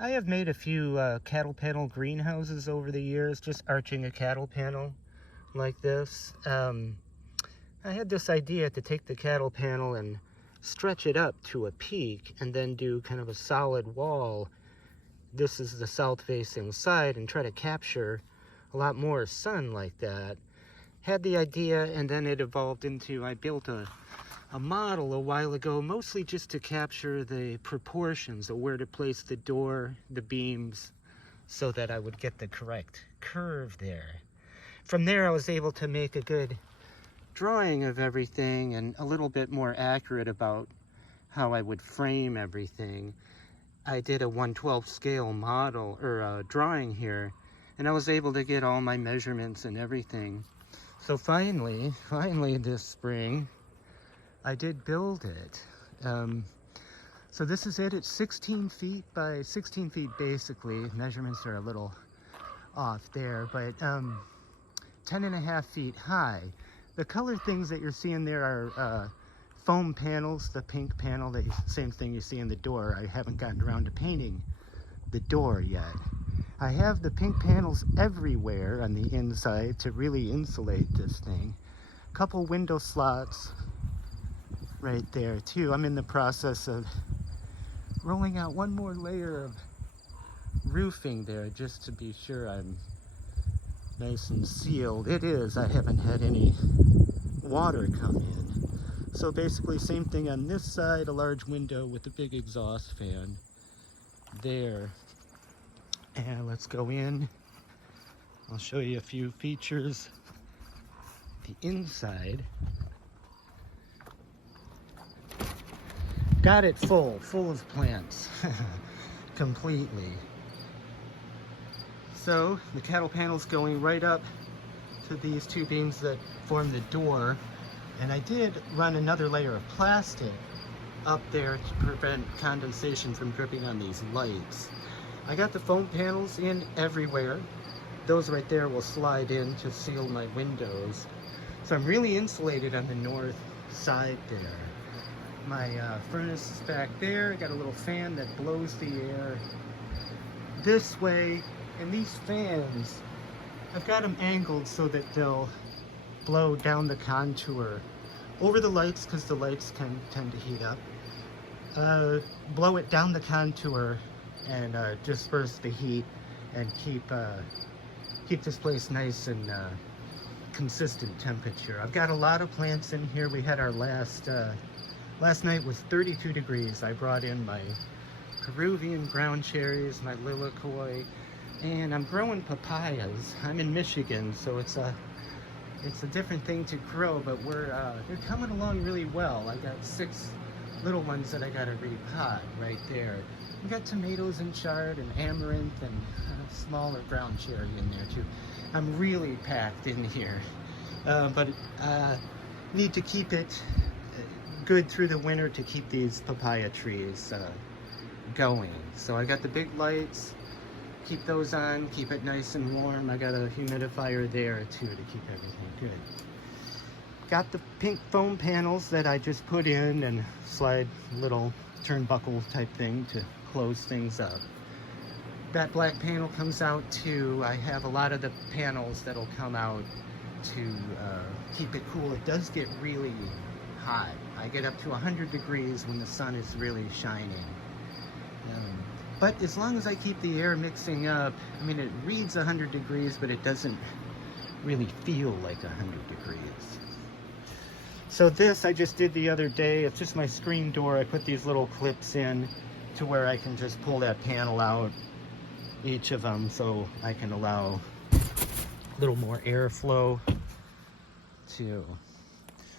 I have made a few cattle panel greenhouses over the years, just arching a cattle panel like this. I had this idea to take the cattle panel and stretch it up to a peak and then do kind of a solid wall. This is the south facing side, and try to capture a lot more sun like that. Had the idea, and then it evolved into, I built a model a while ago, mostly just to capture the proportions of where to place the door, the beams, so that I would get the correct curve there. From there, I was able to make a good drawing of everything and a little bit more accurate about how I would frame everything. I did a 1/12 scale model, or drawing here, and I was able to get all my measurements and everything. So finally this spring, I did build it. So this is it. It's 16 feet by 16 feet basically. Measurements are a little off there, but 10.5 feet high. The colored things that you're seeing there are foam panels, the pink panel, the same thing you see in the door. I haven't gotten around to painting the door yet. I have the pink panels everywhere on the inside to really insulate this thing. Couple window slots right there too. I'm in the process of rolling out one more layer of roofing there just to be sure I'm nice and sealed. It is. I haven't had any water come in. So basically same thing on this side, a large window with a big exhaust fan there. And let's go in. I'll show you a few features. The inside. Got it full of plants, completely. So the cattle panel's going right up to these two beams that form the door, and I did run another layer of plastic up there to prevent condensation from dripping on these lights. I got the foam panels in everywhere. Those right there will slide in to seal my windows. So I'm really insulated on the north side there. My furnace is back there. I got a little fan that blows the air this way, and these fans, I've got them angled so that they'll blow down the contour over the lights, because the lights can tend to heat up. Blow it down the contour and disperse the heat and keep this place nice and consistent temperature. I've got a lot of plants in here. We had our last night was 32 degrees. I brought in my Peruvian ground cherries, my lilikoi, and I'm growing papayas. I'm in Michigan, so it's a different thing to grow, but they're coming along really well. I got 6 little ones that I gotta repot right there. We got tomatoes and chard and amaranth and a smaller ground cherry in there too. I'm really packed in here, but need to keep it good through the winter to keep these papaya trees going. So I got the big lights, keep those on, keep it nice and warm. I got a humidifier there too to keep everything good. Got the pink foam panels that I just put in, and slide little turnbuckle type thing to close things up. That black panel comes out too. I have a lot of the panels that'll come out to keep it cool. It does get really hot. I get up to 100 degrees when the sun is really shining. But as long as I keep the air mixing up, I mean, it reads 100 degrees, but it doesn't really feel like 100 degrees. So this I just did the other day. It's just my screen door. I put these little clips in to where I can just pull that panel out, each of them, so I can allow a little more airflow too.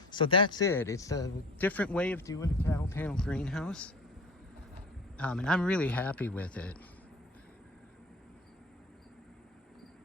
So that's it. It's a different way of doing a cattle panel greenhouse. And I'm really happy with it.